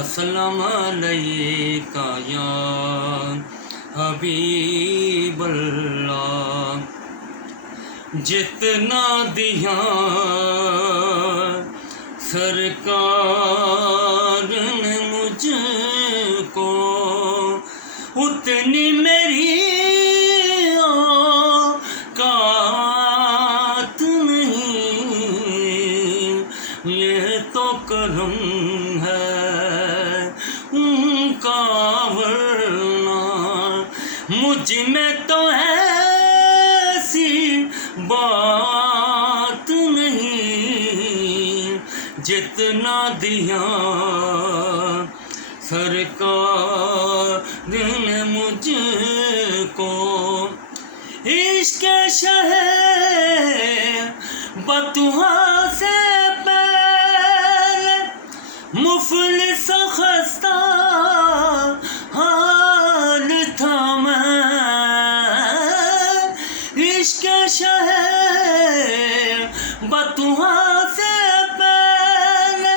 السلام علیکہ یا حبیب اللہ، جتنا دیا سرکار نے مجھ کو اتنی میری اوقات نہیں، یہ تو کرم ہے ان کا، ورنہ مجھ میں تو ایسی بات نہیں، جتنا دیا سرکار نے مجھ کو۔ عشق شہ بطحا سے پہلے مفلس و خستہ حال تھا میں، عشق شہ بطحا سے پہلے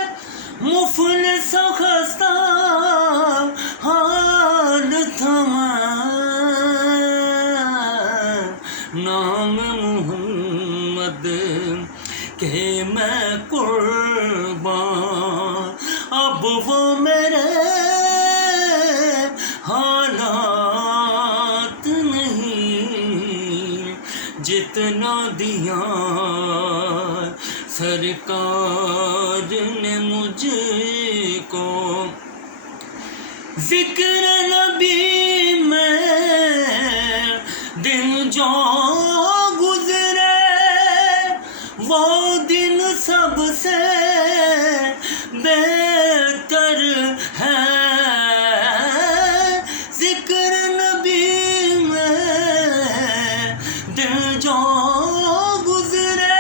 مفلس و خستہ حال تھا میں، نام محمد کہ میں قربان، اب وہ میرے حالات نہیں، جتنا دیا سرکار نے مجھ کو۔ ذکر نبی میں دن جو گزرے وہ دن سب سے بہتر ہے، ذکر نبی میں دن جو گزرے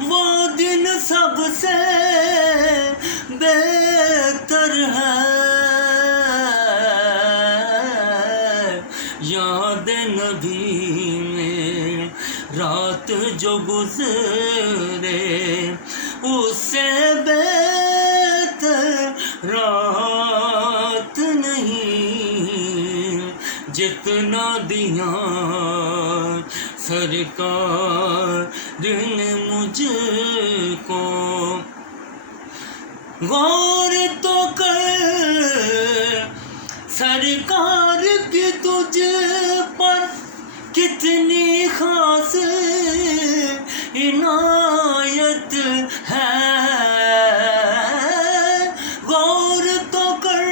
وہ دن سب سے بہتر ہے، یاد نبی میں رات جو گزرے اس سے بہتر رات نہیں، جتنا دیا سرکار نے مجھ کو۔ غور تو کر سرکار کی تجھ پر کتنی خاص عنایت ہے، غور تو کر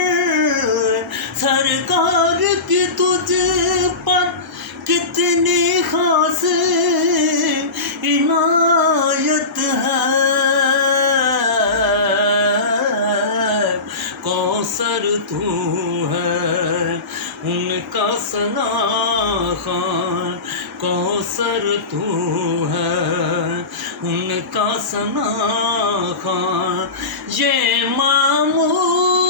سرکار کی تجھ پر کتنی خاص عنایت ہے، کوثر تو ہے ان کا ثنا خوان، کوثر تو ہے ان کا ثنا خوان، یہ معمولی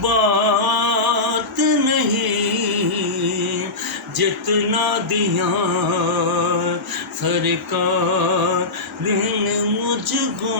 بات نہیں، جتنا دیا سرکار نے مجھ کو۔